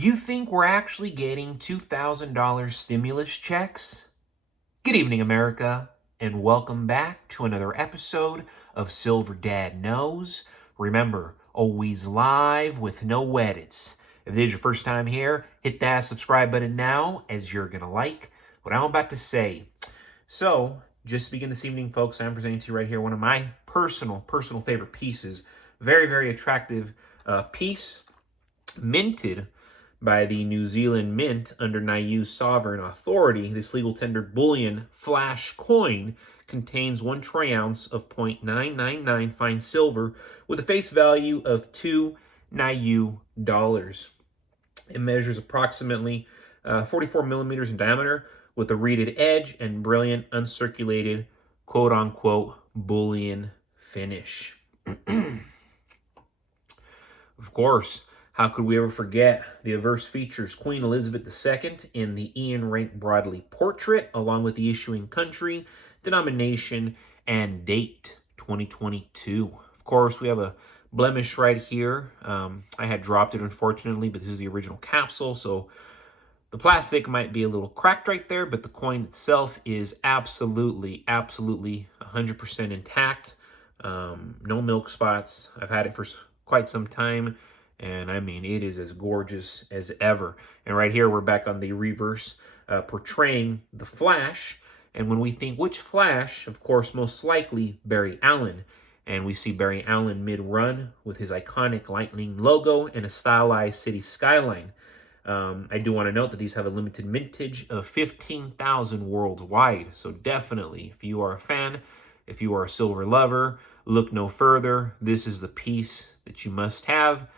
You think we're actually getting $2,000 stimulus checks? Good evening, America, and welcome back to another episode of Silver Dad Knows. Remember, always live with no edits. If this is your first time here, hit that subscribe button now, as you're going to like what I'm about to say. So, just to begin this evening, folks, I'm presenting to you right here one of my personal favorite pieces. Very attractive piece, minted by the New Zealand Mint under Niue's sovereign authority. This legal tender bullion flash coin contains 1 troy ounce of 0.999 fine silver with a face value of 2 Niue dollars. It measures approximately 44 millimeters in diameter with a reeded edge and brilliant uncirculated quote-unquote bullion finish. Of course, how could we ever forget the obverse features Queen Elizabeth II in the Ian Rank Broadley portrait, along with the issuing country, denomination, and date, 2022. Of course, we have a blemish right here. I had dropped it, unfortunately, but this is the original capsule, so the plastic might be a little cracked right there, but the coin itself is absolutely 100% intact. No milk spots. I've had it for quite some time. And I mean, it is as gorgeous as ever. And right here, we're back on the reverse, portraying the Flash. And when we think which Flash, of course, most likely Barry Allen. And we see Barry Allen mid-run with his iconic Lightning logo and a stylized city skyline. I do want to note that these have a limited mintage of 15,000 worldwide. So definitely, if you are a fan, if you are a silver lover, look no further. This is the piece that you must have.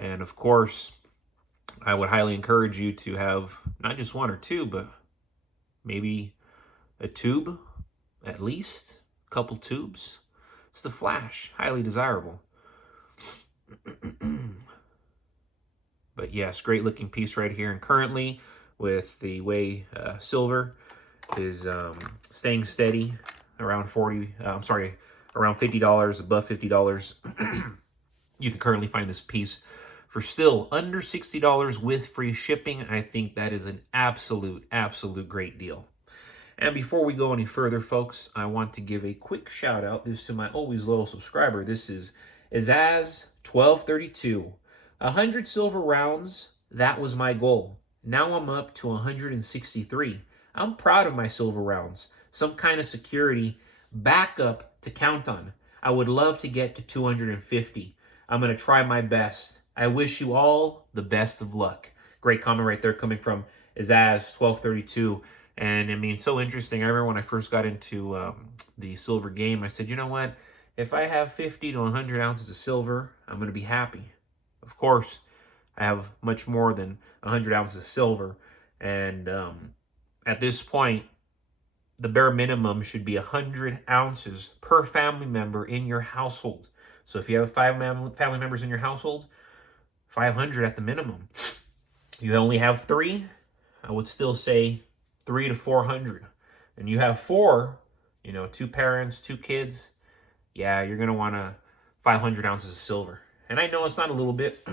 And of course, I would highly encourage you to have not just 1 or 2, but maybe a tube, at least a couple tubes. It's the Flash, highly desirable. But yes, great looking piece right here. And currently, with the way silver is staying steady around $50, above $50, you can currently find this piece for still under $60 with free shipping. I think that is an absolute great deal. And before we go any further, folks, I want to give a quick shout out. This is to my always loyal subscriber. This is Izaz1232. 100 silver rounds, that was my goal. Now I'm up to 163. I'm proud of my silver rounds. Some kind of security backup to count on. I would love to get to 250. I'm going to try my best. I wish you all the best of luck. Great comment right there coming from Izaz1232. And I mean, so interesting. I remember when I first got into the silver game, I said, you know what? If I have 50 to 100 ounces of silver, I'm going to be happy. Of course, I have much more than 100 ounces of silver. And at this point, the bare minimum should be 100 ounces per family member in your household. So if you have 5 family members in your household, 500 at the minimum. You only have 3, I would still say 300 to 400. And you have 4, 2 parents, 2 kids, yeah, you're going to want 500 ounces of silver. And I know it's not a little bit,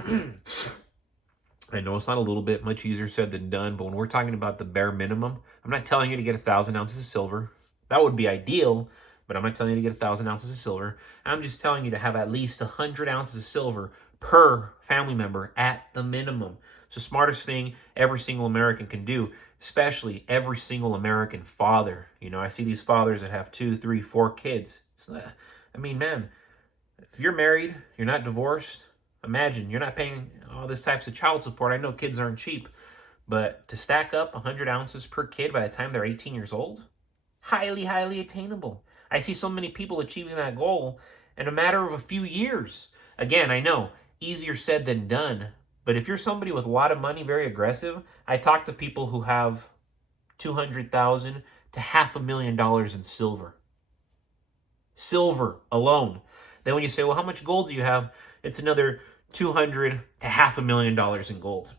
much easier said than done, but when we're talking about the bare minimum, I'm not telling you to get 1,000 ounces of silver. That would be ideal, but I'm not telling you to get 1,000 ounces of silver. I'm just telling you to have at least 100 ounces of silver per family member at the minimum. It's the smartest thing every single American can do, especially every single American father. I see these fathers that have 2, 3, 4 kids. Man, if you're married, you're not divorced, imagine you're not paying all this types of child support. I know kids aren't cheap, but to stack up 100 ounces per kid by the time they're 18 years old, highly attainable. I see so many people achieving that goal in a matter of a few years. Again, I know, easier said than done, but if you're somebody with a lot of money, very aggressive, I talk to people who have $200,000 to $500,000 in silver. Silver alone. Then when you say, well, how much gold do you have? It's another $200,000 to $500,000 in gold.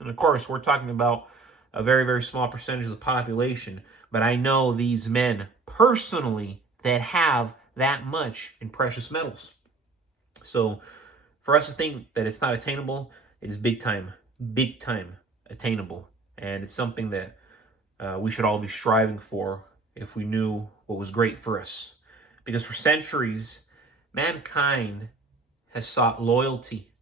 And of course, we're talking about a very small percentage of the population, but I know these men personally that have that much in precious metals. So for us to think that it's not attainable, it is big time big time attainable. And it's something that we should all be striving for if we knew what was great for us. Because for centuries, mankind has sought loyalty,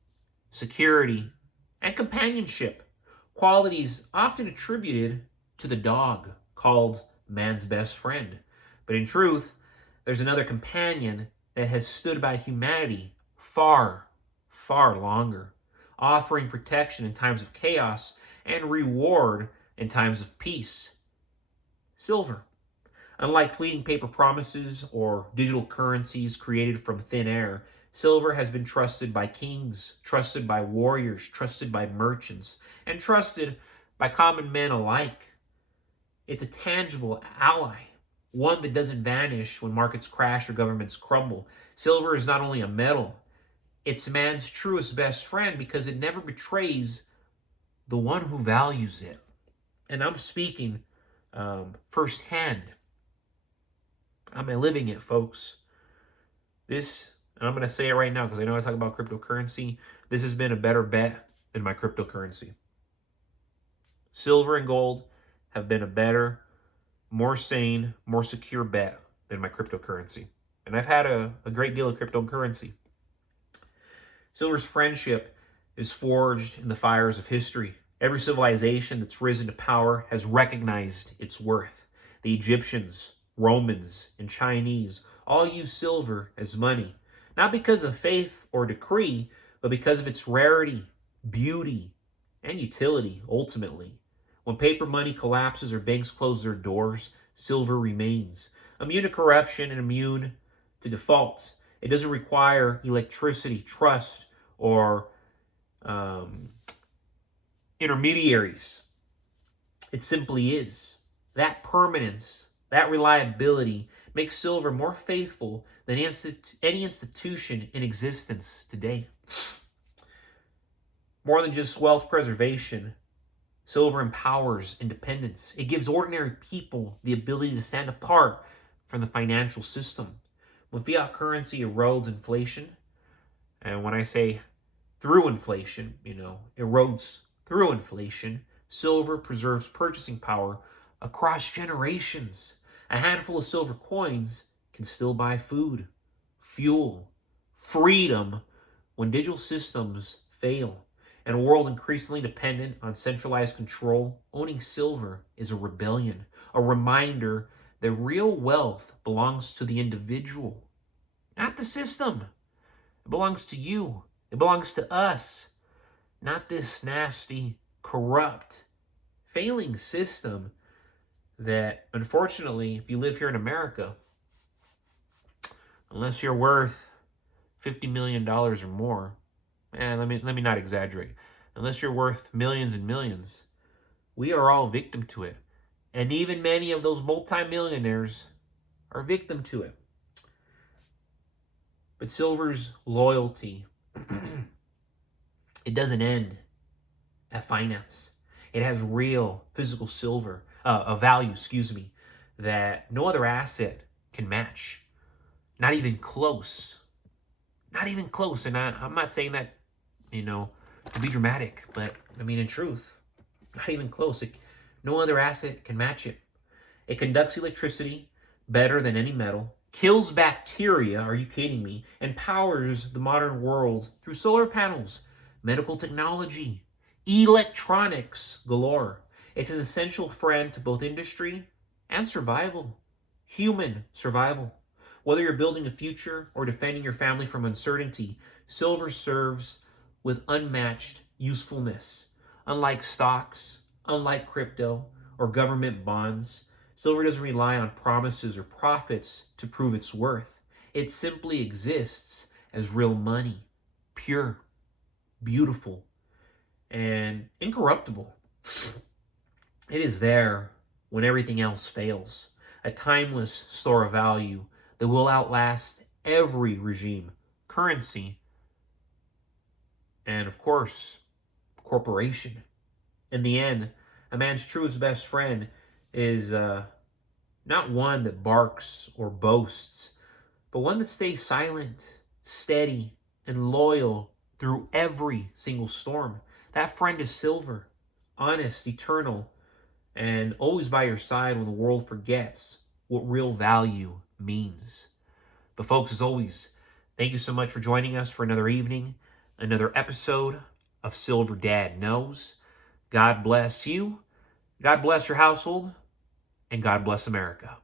security, and companionship, qualities often attributed to the dog, called man's best friend. But in truth, there's another companion that has stood by humanity far, far longer, offering protection in times of chaos and reward in times of peace. Silver. Unlike fleeting paper promises or digital currencies created from thin air, silver has been trusted by kings, trusted by warriors, trusted by merchants, and trusted by common men alike. It's a tangible ally, one that doesn't vanish when markets crash or governments crumble. Silver is not only a metal, it's man's truest best friend because it never betrays the one who values it. And I'm speaking firsthand. I'm living it, folks. This, and I'm going to say it right now because I know I talk about cryptocurrency. This has been a better bet than my cryptocurrency. Silver and gold have been a better, more sane, more secure bet than my cryptocurrency. And I've had a great deal of cryptocurrency. Silver's friendship is forged in the fires of history. Every civilization that's risen to power has recognized its worth. The Egyptians, Romans, and Chinese all use silver as money, not because of faith or decree, but because of its rarity, beauty, and utility, ultimately. When paper money collapses or banks close their doors, silver remains, immune to corruption and immune to default. It doesn't require electricity, trust, or intermediaries. It simply is. That permanence, that reliability makes silver more faithful than any institution in existence today. More than just wealth preservation, silver empowers independence. It gives ordinary people the ability to stand apart from the financial system. When fiat currency erodes inflation, and when I say through inflation, erodes through inflation, silver preserves purchasing power across generations. A handful of silver coins can still buy food, fuel, freedom when digital systems fail. In a world increasingly dependent on centralized control, owning silver is a rebellion, a reminder that real wealth belongs to the individual, not the system. It belongs to you. It belongs to us, not this nasty, corrupt, failing system that, unfortunately, if you live here in America, unless you're worth $50 million or more, let me not exaggerate. Unless you're worth millions and millions, we are all victim to it. And even many of those multimillionaires are victim to it. But silver's loyalty, it doesn't end at finance. It has real physical silver, a value, that no other asset can match. Not even close. Not even close. And I'm not saying that, to be dramatic, but in truth, not even close. No other asset can match it. It conducts electricity better than any metal, kills bacteria, are you kidding me, and powers the modern world through solar panels, medical technology, electronics galore. It's an essential friend to both industry and survival, human survival. Whether you're building a future or defending your family from uncertainty, silver serves with unmatched usefulness. Unlike stocks, unlike crypto or government bonds, silver doesn't rely on promises or profits to prove its worth. It simply exists as real money, pure, beautiful, and incorruptible. It is there when everything else fails, a timeless store of value that will outlast every regime, currency, and of course, corporation. In the end, a man's truest best friend is not one that barks or boasts, but one that stays silent, steady, and loyal through every single storm. That friend is silver, honest, eternal, and always by your side when the world forgets what real value means. But folks, as always, thank you so much for joining us for another evening, another episode of Silver Dad Knows. God bless you, God bless your household, and God bless America.